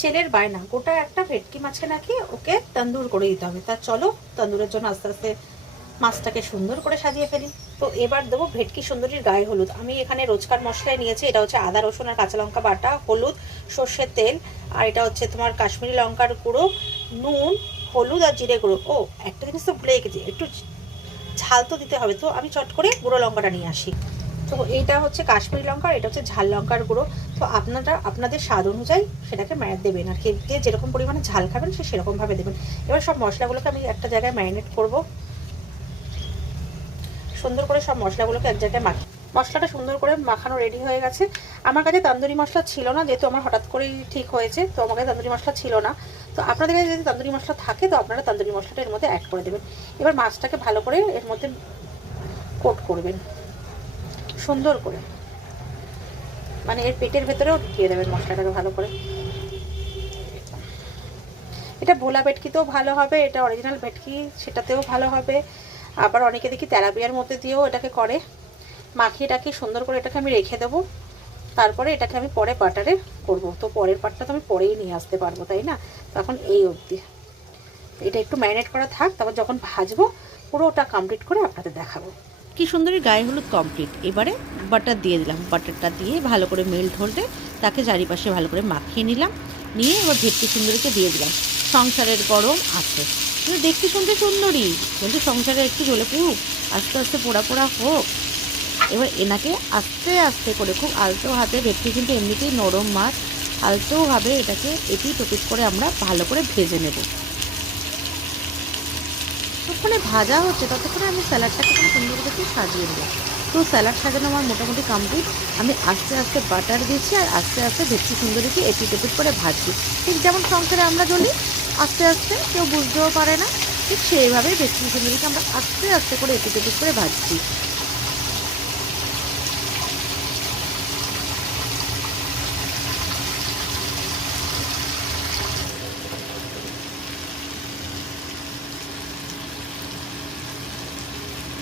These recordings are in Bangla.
ছেলের বায়না গোটা একটা ভেটকি মাছে নাকি ওকে তন্দুর করে দিতে হবে। তা চলো তন্দুরের জন্য আস্তে আস্তে মাছটাকে সুন্দর করে সাজিয়ে ফেলি। তো এবার দেবো ভেটকি সুন্দরীর গায়ে হলুদ। আমি এখানে রোজকার মশলায় নিয়েছি, এটা হচ্ছে আদা রসুন আর কাঁচা লঙ্কা বাটা, হলুদ, সর্ষের তেল, আর এটা হচ্ছে তোমার কাশ্মীরি লঙ্কার গুঁড়ো, নুন, হলুদ আর জিরে গুঁড়ো। ও একটা জিনিস তো ভুলে গেছি, একটু ঝাল তো দিতে হবে, তো আমি চট করে গুঁড়ো লঙ্কাটা নিয়ে আসি। তো এইটা হচ্ছে কাশ্মীরি লঙ্কা, এটা হচ্ছে ঝাল লঙ্কার গুঁড়ো। তো আপনারা আপনাদের স্বাদ অনুযায়ী সেটাকে ম্যারিনেট দেবেন, আর কি যে যেরকম পরিমাণে ঝাল খাবেন সে সেরকমভাবে দেবেন। এবার সব মশলাগুলোকে আমি একটা জায়গায় ম্যারিনেট করব। সুন্দর করে সব মশলাগুলোকে এক জায়গায় মশলাটা সুন্দর করে মাখানো রেডি হয়ে গেছে। আমার কাছে তন্দুরি মশলা ছিল না, যেহেতু আমার হঠাৎ করেই ঠিক হয়েছে, তো আমার কাছে তন্দুরি মশলা ছিল না। তো আপনাদের কাছে যদি তন্দুরি মশলা থাকে তো আপনারা তন্দুরি মশলাটা এর মধ্যে অ্যাড করে দেবেন। এবার মাছটাকে ভালো করে এর মধ্যে কোট করবেন সুন্দর করে, মানে এর পেটের ভেতরেও ঢুকিয়ে দেবেন মশলাটাকে ভালো করে। এটা ভোলা ভেটকিতেও ভালো হবে, এটা অরিজিনাল ভেটকি সেটাতেও ভালো হবে। আবার অনেকে দেখি তেলাপিয়ার মধ্যে দিয়েও এটাকে করে। মাখিয়ে টাখিয়ে সুন্দর করে এটাকে আমি রেখে দেবো। তারপরে এটাকে আমি পরে বাটারে করব। তো পরের পার্টটা তো আমি পরেই নিয়ে আসতে পারবো, তাই না? তখন এই অবধি এটা একটু ম্যারিনেট করা থাক, তারপর যখন ভাজবো পুরোটা কমপ্লিট করে আপনাদের দেখাবো। কি সুন্দরী গায়ে হলুদ কমপ্লিট। এবারে বাটার দিয়ে দিলাম, বাটারটা দিয়ে ভালো করে মেল্ট হলে তাকে চারিপাশে ভালো করে মাখিয়ে নিলাম। নিয়ে এবার ভেটকি সুন্দরীকে দিয়ে দিলাম। সংসারের গরম আছে, কিন্তু দেখতে শুনতে সুন্দরী, কিন্তু সংসারে একটু জ্বলে পুক, আস্তে আস্তে পোড়া পোড়া হোক। এবার এনাকে আস্তে আস্তে করে খুব আলতো হাতে, ভেটকি কিন্তু এমনিতেই নরম মাছ, আলতোভাবে এটাকে এটি টপিট করে আমরা ভালো করে ভেজে নেব। যতক্ষণে ভাজা হচ্ছে ততক্ষণে আমি স্যালাডটাকে খুব সুন্দর করে সাজিয়ে নেব। তো স্যালাড সাজানো আমার মোটামুটি কমপ্লিট। আমি আস্তে আস্তে বাটার দিচ্ছি আর আস্তে আস্তে ভেটকি সুন্দরীকে এটি টেপিট করে ভাজছি। ঠিক যেমন সংসারে আমরা জ্বলি আস্তে আস্তে, কেউ বুঝতেও পারে না, ঠিক সেইভাবেই ভেটকি সুন্দরীকে আমরা আস্তে আস্তে করে এটি টেপিট করে ভাজছি।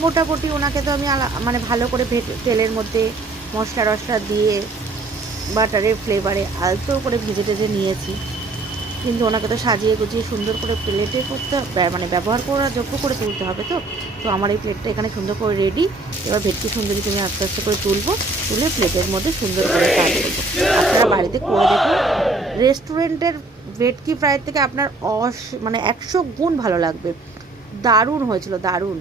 মোটামুটি ওনাকে তো আমি মানে ভালো করে তেলের মধ্যে মশলা টশলা দিয়ে বাটারের ফ্লেভারে আলতো করে ভেজে টেজে নিয়েছি। কিন্তু ওনাকে তো সাজিয়ে গুছিয়ে সুন্দর করে প্লেটে করতে মানে ব্যবহার করার যোগ্য করে তুলতে হবে। তো তো আমার এই প্লেটটা এখানে সুন্দর করে রেডি। এবার ভেটকি সুন্দরীকে আমি আস্তে আস্তে করে তুলবো, তুলে প্লেটের মধ্যে সুন্দর করে সার্ভ করবো। আপনারা বাড়িতে করে দেখুন, রেস্টুরেন্টের ভেটকি ফ্রাইয়ের থেকে আপনার মানে 100 গুণ ভালো লাগবে। দারুণ হয়েছিল, দারুণ।